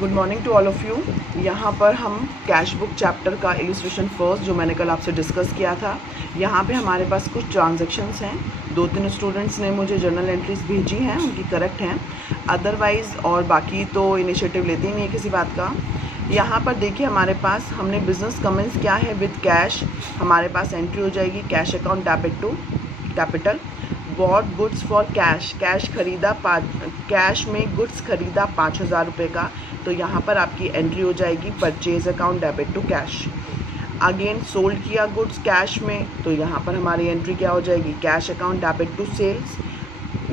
Good morning to all of you. यहाँ पर हम कैश बुक चैप्टर का इलस्ट्रेशन फर्स्ट जो मैंने कल आपसे डिस्कस किया था, यहाँ पे हमारे पास कुछ ट्रांजैक्शंस हैं। 2-3 स्टूडेंट्स ने मुझे जर्नल एंट्रीज भेजी हैं, उनकी करेक्ट हैं, अदरवाइज़ और बाकी तो इनिशिएटिव लेते ही नहीं है किसी बात का। यहाँ पर देखिए हमारे पास हमने बिजनेस कमेंस क्या है विद कैश, हमारे पास एंट्री हो जाएगी cash account debit to capital. Bought goods for cash, cash में गुड्स खरीदा 5,000 रुपये का, तो यहाँ पर आपकी एंट्री हो जाएगी purchase account debit to cash. Again sold किया गुड्स कैश में, तो यहाँ पर हमारी एंट्री क्या हो जाएगी cash account debit to sales.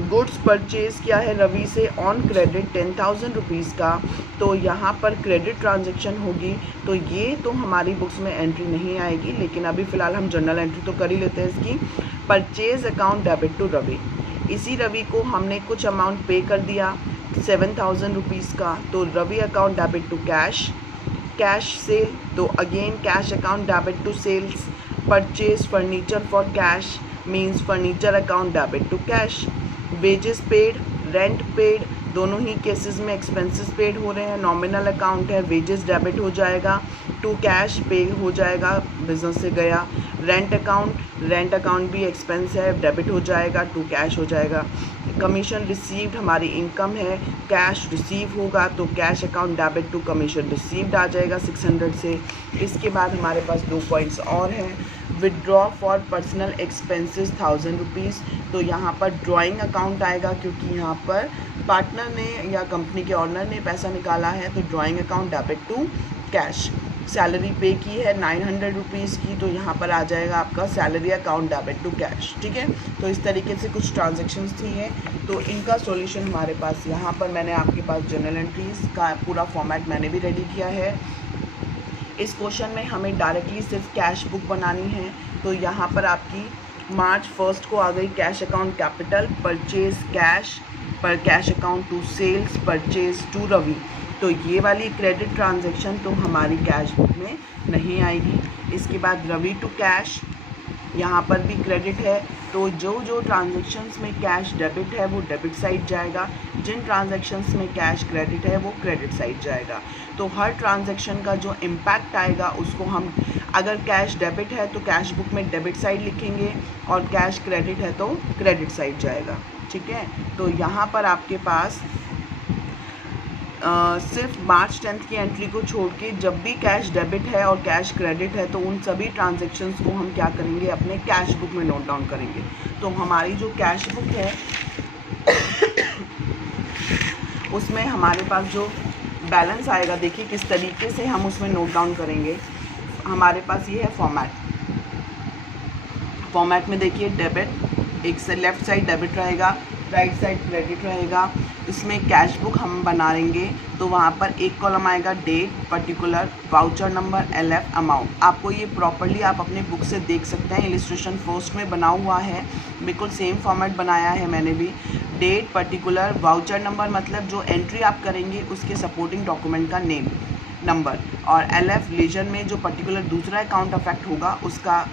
Goods purchase किया है रवि से ऑन क्रेडिट 10,000 रुपीज़ का, तो यहाँ पर क्रेडिट ट्रांजैक्शन होगी, तो ये तो हमारी बुक्स में एंट्री नहीं आएगी, लेकिन अभी फ़िलहाल हम जर्नल एंट्री तो कर ही लेते हैं इसकी। Purchase account debit to Ravi, इसी रवि को हमने कुछ अमाउंट पे कर दिया 7,000 रुपीज़ का, तो Ravi account debit to cash से, तो again cash account debit to sales. Purchase furniture for cash means furniture account debit to cash. Wages paid, rent paid, दोनों ही केसेस में एक्सपेंसेस पेड हो रहे हैं, नॉमिनल अकाउंट है, वेजेस डेबिट हो जाएगा टू कैश, पे हो जाएगा, बिजनेस से गया। रेंट अकाउंट भी एक्सपेंस है, डेबिट हो जाएगा, टू कैश हो जाएगा। कमीशन रिसीव्ड हमारी इनकम है, कैश रिसीव होगा, तो cash account debit to commission received आ जाएगा 600 से। इसके बाद हमारे पास 2 पॉइंट्स और हैं। Withdraw for personal expenses 1,000 rupees, तो यहाँ पर ड्राइंग अकाउंट आएगा, क्योंकि यहाँ पर पार्टनर ने या कंपनी के ऑनर ने पैसा निकाला है, तो drawing account debit to cash. Salary pay की है 900 रुपीज़ की, तो यहाँ पर आ जाएगा आपका salary account debit to cash. ठीक है, तो इस तरीके से कुछ ट्रांजैक्शंस थी हैं, तो इनका सॉल्यूशन हमारे पास यहाँ पर मैंने आपके पास जर्नल एंट्रीज़ का पूरा फॉर्मेट मैंने भी रेडी किया है। इस क्वेश्चन में हमें डायरेक्टली सिर्फ कैश बुक बनानी है, तो यहाँ पर आपकी मार्च 1 को आ गई cash account capital, purchase cash, पर cash account to sales, purchase to Ravi, तो ये वाली क्रेडिट ट्रांजैक्शन तो हमारी कैश बुक में नहीं आएगी। इसके बाद रवि टू कैश, यहाँ पर भी क्रेडिट है, तो जो ट्रांजैक्शंस में कैश डेबिट है वो डेबिट साइड जाएगा, जिन ट्रांजैक्शंस में कैश क्रेडिट है वो क्रेडिट साइड जाएगा। तो हर ट्रांजैक्शन का जो इम्पैक्ट आएगा उसको हम, अगर कैश डेबिट है तो कैश बुक में डेबिट साइड लिखेंगे, और कैश क्रेडिट है तो क्रेडिट साइड जाएगा। ठीक है, तो यहाँ पर आपके पास सिर्फ मार्च 10 की एंट्री को छोड़ के जब भी कैश डेबिट है और कैश क्रेडिट है, तो उन सभी ट्रांजैक्शंस को हम क्या करेंगे अपने कैश बुक में नोट डाउन करेंगे। तो हमारी जो कैश बुक है उसमें हमारे पास जो बैलेंस आएगा, देखिए किस तरीके से हम उसमें नोट डाउन करेंगे। हमारे पास ये है फॉर्मेट में देखिए डेबिट, एक से लेफ़्ट साइड डेबिट रहेगा, राइट साइड क्रेडिट रहेगा। इसमें कैश बुक हम बनाएंगे, तो वहाँ पर एक कॉलम आएगा date, particular, voucher number, LF, amount. आपको ये प्रॉपर्ली आप अपने बुक से देख सकते हैं, इलस्ट्रेशन फर्स्ट में बना हुआ है, बिल्कुल सेम फॉर्मेट बनाया है मैंने भी। डेट, पर्टिकुलर, वाउचर नंबर मतलब जो एंट्री आप करेंगे उसके सपोर्टिंग डॉक्यूमेंट का नेम, नंबर, और LF लीजर में जो पर्टिकुलर दूसरा अकाउंट अफेक्ट होगा उसका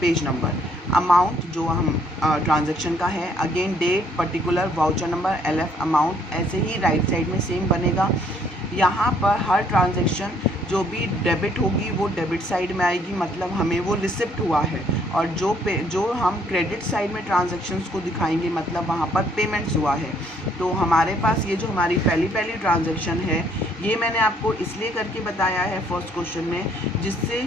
पेज नंबर। अमाउंट जो हम ट्रांजैक्शन का है, again date, particular, voucher number, LF, amount, ऐसे ही राइट साइड में सेम बनेगा। यहाँ पर हर ट्रांजैक्शन जो भी डेबिट होगी वो डेबिट साइड में आएगी, मतलब हमें वो रिसिप्ट हुआ है, और जो हम क्रेडिट साइड में ट्रांजैक्शंस को दिखाएंगे मतलब वहाँ पर पेमेंट्स हुआ है। तो हमारे पास ये जो हमारी पहली ट्रांजैक्शन है, ये मैंने आपको इसलिए करके बताया है फर्स्ट क्वेश्चन में, जिससे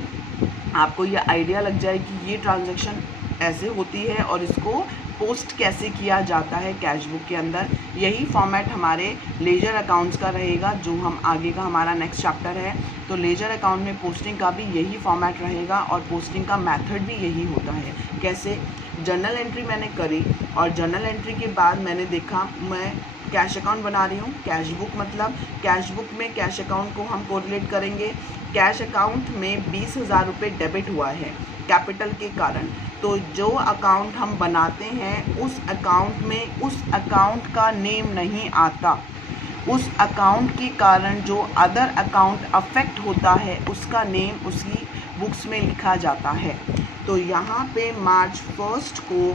आपको ये आइडिया लग जाए कि ये ट्रांजैक्शन ऐसे होती है और इसको पोस्ट कैसे किया जाता है कैश बुक के अंदर। यही फॉर्मेट हमारे लेजर अकाउंट्स का रहेगा, जो हम आगे का हमारा नेक्स्ट चैप्टर है। तो लेजर अकाउंट में पोस्टिंग का भी यही फॉर्मेट रहेगा, और पोस्टिंग का मेथड भी यही होता है। कैसे, जर्नल एंट्री मैंने करी, और जर्नल एंट्री के बाद मैंने देखा मैं कैश अकाउंट बना रही हूँ। कैश बुक मतलब कैश बुक में कैश अकाउंट को हम कोरिलेट करेंगे। कैश अकाउंट में 20,000 रुपये डेबिट हुआ है कैपिटल के कारण, तो जो अकाउंट हम बनाते हैं उस अकाउंट में उस अकाउंट का नेम नहीं आता, उस अकाउंट के कारण जो अदर अकाउंट अफेक्ट होता है उसका नेम उसी बुक्स में लिखा जाता है। तो यहाँ पे मार्च 1 को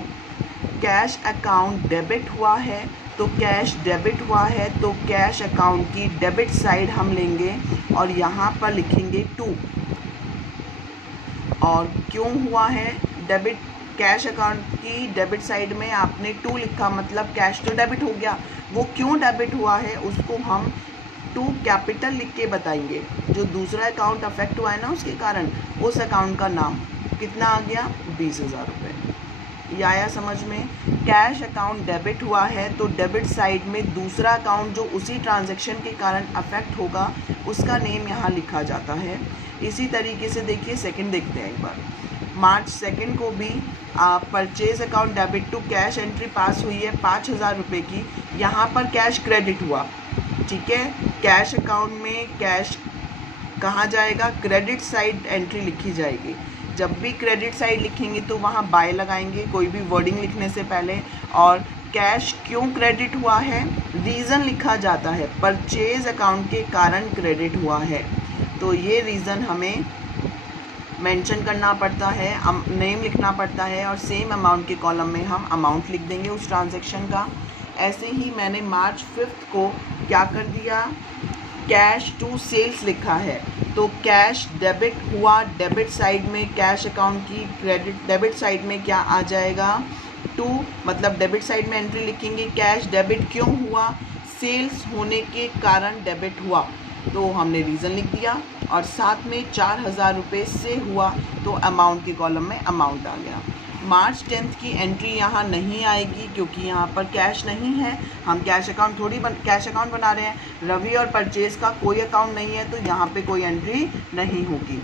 कैश अकाउंट डेबिट हुआ है, तो कैश डेबिट हुआ है तो कैश अकाउंट की डेबिट साइड हम लेंगे और यहाँ पर लिखेंगे 2। और क्यों हुआ है डेबिट, कैश अकाउंट की डेबिट साइड में आपने 2 लिखा, मतलब कैश तो डेबिट हो गया। वो क्यों डेबिट हुआ है उसको हम 2 कैपिटल लिख के बताएंगे। जो दूसरा अकाउंट अफेक्ट हुआ है ना उसके कारण, उस अकाउंट का नाम कितना आ गया, 20,000 रुपये। ये आया समझ में। कैश अकाउंट डेबिट हुआ है तो डेबिट साइड में दूसरा अकाउंट जो उसी ट्रांजैक्शन के कारण अफेक्ट होगा उसका नेम यहाँ लिखा जाता है। इसी तरीके से देखिए सेकंड देखते हैं एक बार। मार्च 2 को भी purchase account debit to cash entry pass हुई है 5,000 रुपये की। यहाँ पर कैश क्रेडिट हुआ, ठीक है। कैश अकाउंट में कैश कहाँ जाएगा, क्रेडिट साइड एंट्री लिखी जाएगी। जब भी क्रेडिट साइड लिखेंगे तो वहाँ बाय लगाएंगे कोई भी वर्डिंग लिखने से पहले। और कैश क्यों क्रेडिट हुआ है, रीज़न लिखा जाता है, परचेज अकाउंट के कारण क्रेडिट हुआ है, तो ये रीज़न हमें मेंशन करना पड़ता है, नेम लिखना पड़ता है और सेम अमाउंट के कॉलम में हम अमाउंट लिख देंगे उस ट्रांजैक्शन का। ऐसे ही मैंने मार्च 5 को क्या कर दिया, कैश टू सेल्स लिखा है तो कैश डेबिट हुआ, डेबिट साइड में कैश अकाउंट की क्रेडिट डेबिट साइड में क्या आ जाएगा 2, मतलब डेबिट साइड में एंट्री लिखेंगे कैश डेबिट क्यों हुआ, सेल्स होने के कारण डेबिट हुआ, तो हमने रीज़न लिख दिया। और साथ में 4,000 रुपये से हुआ तो अमाउंट के कॉलम में अमाउंट आ गया। मार्च 10 की एंट्री यहाँ नहीं आएगी क्योंकि यहाँ पर कैश नहीं है, हम कैश अकाउंट कैश अकाउंट बना रहे हैं। रवि और परचेज का कोई अकाउंट नहीं है तो यहाँ पे कोई एंट्री नहीं होगी।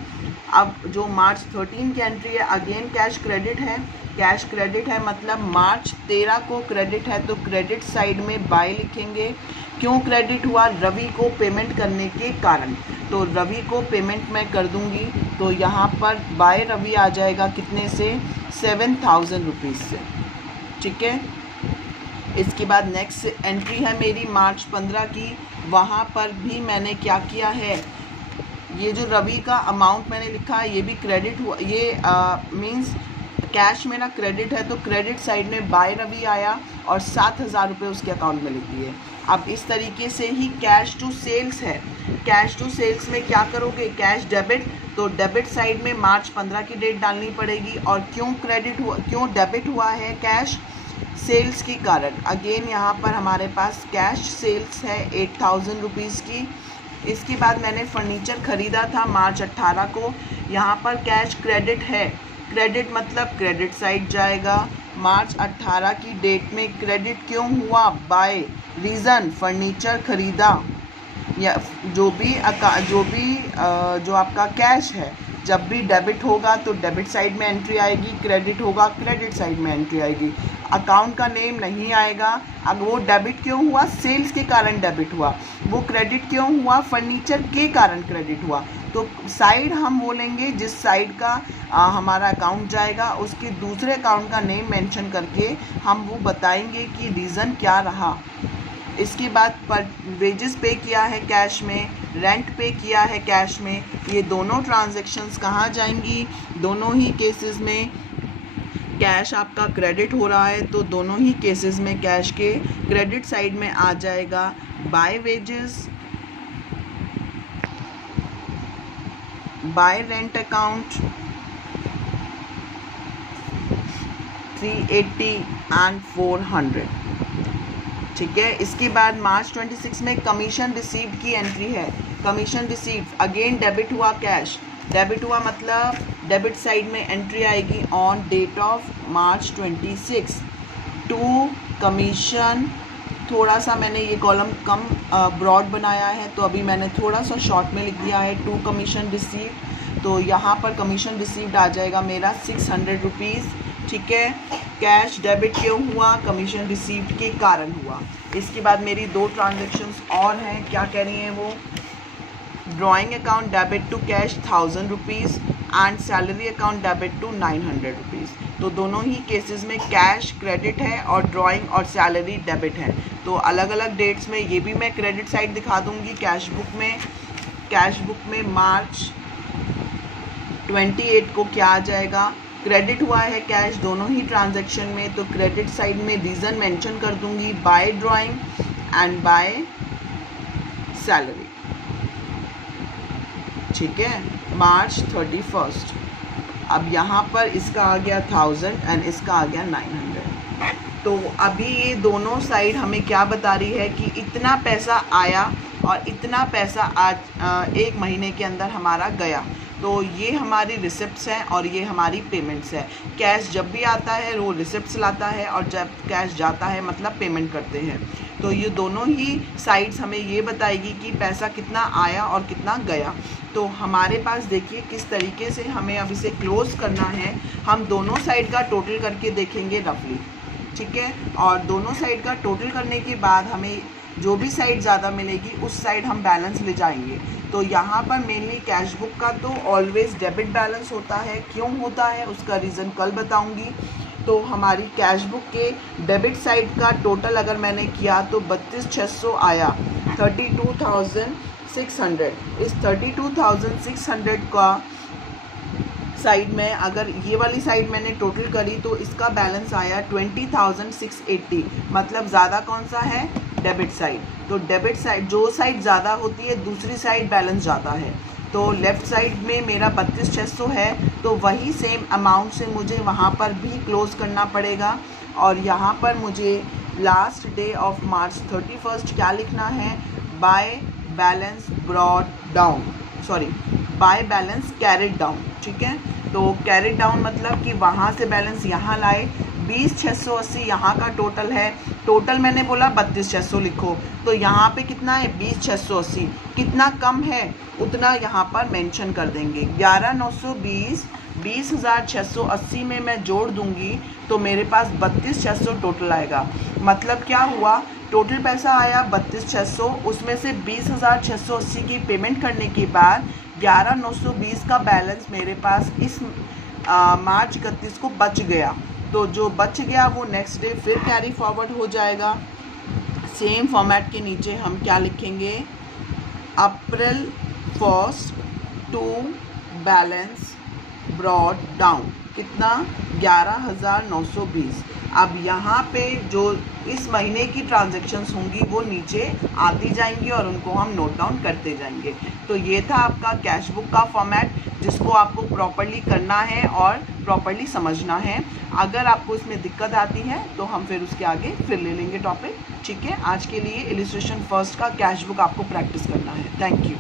अब जो मार्च 13 की एंट्री है अगेन कैश क्रेडिट है, कैश क्रेडिट है मतलब मार्च 13 को क्रेडिट है तो क्रेडिट साइड में बाय लिखेंगे। क्यों क्रेडिट हुआ, रवि को पेमेंट करने के कारण, तो रवि को पेमेंट मैं कर दूंगी तो यहाँ पर बाय रवि आ जाएगा कितने से, 7,000 रुपीज़ से, ठीक है। इसके बाद नेक्स्ट एंट्री है मेरी मार्च 15 की, वहाँ पर भी मैंने क्या किया है, ये जो रवि का अमाउंट मैंने लिखा है ये भी क्रेडिट हुआ, ये मींस कैश मेरा क्रेडिट है तो क्रेडिट साइड में बाय रवि आया और 7,000 रुपये उसके अकाउंट में लिख दिए। अब इस तरीके से ही कैश टू सेल्स है, कैश टू सेल्स में क्या करोगे, कैश डेबिट तो डेबिट साइड में मार्च 15 की डेट डालनी पड़ेगी। और क्यों क्रेडिट हुआ, क्यों डेबिट हुआ है कैश, सेल्स के कारण। अगेन यहाँ पर हमारे पास कैश सेल्स है 8,000 रुपीज़ की। इसके बाद मैंने फर्नीचर ख़रीदा था मार्च 18 को, यहाँ पर कैश क्रेडिट है, क्रेडिट मतलब क्रेडिट साइड जाएगा। मार्च 18 की डेट में क्रेडिट क्यों हुआ, बाय, रीज़न फर्नीचर ख़रीदा, या जो आपका कैश है जब भी डेबिट होगा तो डेबिट साइड में एंट्री आएगी, क्रेडिट होगा क्रेडिट साइड में एंट्री आएगी। अकाउंट का नेम नहीं आएगा। अब वो डेबिट क्यों हुआ, सेल्स के कारण डेबिट हुआ, वो क्रेडिट क्यों हुआ, फर्नीचर के कारण क्रेडिट हुआ। तो साइड हम बोलेंगे जिस साइड का हमारा अकाउंट जाएगा उसके दूसरे अकाउंट का नेम मेंशन करके हम वो बताएंगे कि रीज़न क्या रहा। इसके बाद पर वेजेस पे किया है कैश में, रेंट पे किया है कैश में, ये दोनों ट्रांजैक्शंस कहाँ जाएंगी, दोनों ही केसेस में कैश आपका क्रेडिट हो रहा है तो दोनों ही केसेस में कैश के क्रेडिट साइड में आ जाएगा by wages, by rent account 380 and 400, ठीक है। इसके बाद मार्च 26 में कमीशन रिसीव्ड की एंट्री है, कमीशन रिसीव्ड अगेन डेबिट हुआ, कैश डेबिट हुआ मतलब डेबिट साइड में एंट्री आएगी on date of March 26 to commission. थोड़ा सा मैंने ये कॉलम कम ब्रॉड बनाया है तो अभी मैंने थोड़ा सा शॉर्ट में लिख दिया है टू कमीशन रिसीव्ड, तो यहाँ पर कमीशन रिसीव्ड आ जाएगा मेरा 600 रुपीज़, ठीक है। कैश डेबिट क्यों हुआ, कमीशन रिसीव्ड के कारण हुआ। इसके बाद मेरी 2 ट्रांजैक्शंस और हैं, क्या कह रही हैं वो, drawing account debit to cash 1000 rupees and salary account debit to 900 rupees. तो दोनों ही केसेस में कैश क्रेडिट है और ड्राइंग और सैलरी डेबिट है। तो अलग अलग डेट्स में ये भी मैं क्रेडिट साइड दिखा दूंगी। कैश बुक में मार्च 28 को क्या आ जाएगा, क्रेडिट हुआ है कैश दोनों ही ट्रांजैक्शन में, तो क्रेडिट साइड में रीज़न मेंशन कर दूंगी, by drawing and by salary. ठीक है, मार्च 31। अब यहाँ पर इसका आ गया 1000 एंड इसका आ गया 900। तो अभी ये दोनों साइड हमें क्या बता रही है कि इतना पैसा आया और इतना पैसा आज एक महीने के अंदर हमारा गया। तो ये हमारी रिसिप्ट्स हैं और ये हमारी पेमेंट्स है। कैश जब भी आता है वो रिसिप्ट्स लाता है और जब कैश जाता है मतलब पेमेंट करते हैं। तो ये दोनों ही साइड्स हमें ये बताएगी कि पैसा कितना आया और कितना गया। तो हमारे पास देखिए किस तरीके से हमें अब इसे क्लोज करना है। हम दोनों साइड का टोटल करके देखेंगे रफली, ठीक है। और दोनों साइड का टोटल करने के बाद हमें जो भी साइड ज़्यादा मिलेगी उस साइड हम बैलेंस ले जाएंगे। तो यहाँ पर मेनली कैश बुक का तो ऑलवेज डेबिट बैलेंस होता है। क्यों होता है उसका रीज़न कल बताऊँगी। तो हमारी कैश बुक के डेबिट साइड का टोटल अगर मैंने किया तो 32,600 आया, 32,600। इस 32,600 का साइड में अगर ये वाली साइड मैंने टोटल करी तो इसका बैलेंस आया 20,680। मतलब ज़्यादा कौन सा है, डेबिट साइड। तो डेबिट साइड जो साइड ज़्यादा होती है दूसरी साइड बैलेंस जाता है। तो लेफ़्ट साइड में मेरा 32,600 है, तो वही सेम अमाउंट से मुझे वहाँ पर भी क्लोज़ करना पड़ेगा। और यहाँ पर मुझे लास्ट डे ऑफ मार्च 31 क्या लिखना है, by balance brought down, sorry by balance carried down. ठीक है, तो कैरिड डाउन मतलब कि वहाँ से बैलेंस यहाँ लाए। 20,680 यहाँ का टोटल है। टोटल मैंने बोला 32,600 लिखो, तो यहाँ पे कितना है 20,680। कितना कम है उतना यहाँ पर मेंशन कर देंगे। 11,920 20,680 में मैं जोड़ दूंगी तो मेरे पास 32,600 टोटल आएगा। मतलब क्या हुआ, टोटल पैसा आया 32,600, उसमें से 20,680 की पेमेंट करने के बाद 11,920 का बैलेंस मेरे पास इस मार्च 31 को बच गया। तो जो बच गया वो नेक्स्ट डे फिर कैरी फॉरवर्ड हो जाएगा। सेम फॉर्मेट के नीचे हम क्या लिखेंगे, अप्रैल 1 टू बैलेंस ब्रॉट डाउन कितना 11,920। अब यहाँ पे जो इस महीने की ट्रांजैक्शंस होंगी वो नीचे आती जाएंगी और उनको हम नोट डाउन करते जाएंगे। तो ये था आपका कैश बुक का फॉर्मेट जिसको आपको प्रॉपर्ली करना है और प्रॉपर्ली समझना है। अगर आपको इसमें दिक्कत आती है तो हम फिर उसके आगे फिर ले लेंगे टॉपिक। ठीक है, आज के लिए इलस्ट्रेशन फर्स्ट का कैश बुक आपको प्रैक्टिस करना है। Thank you.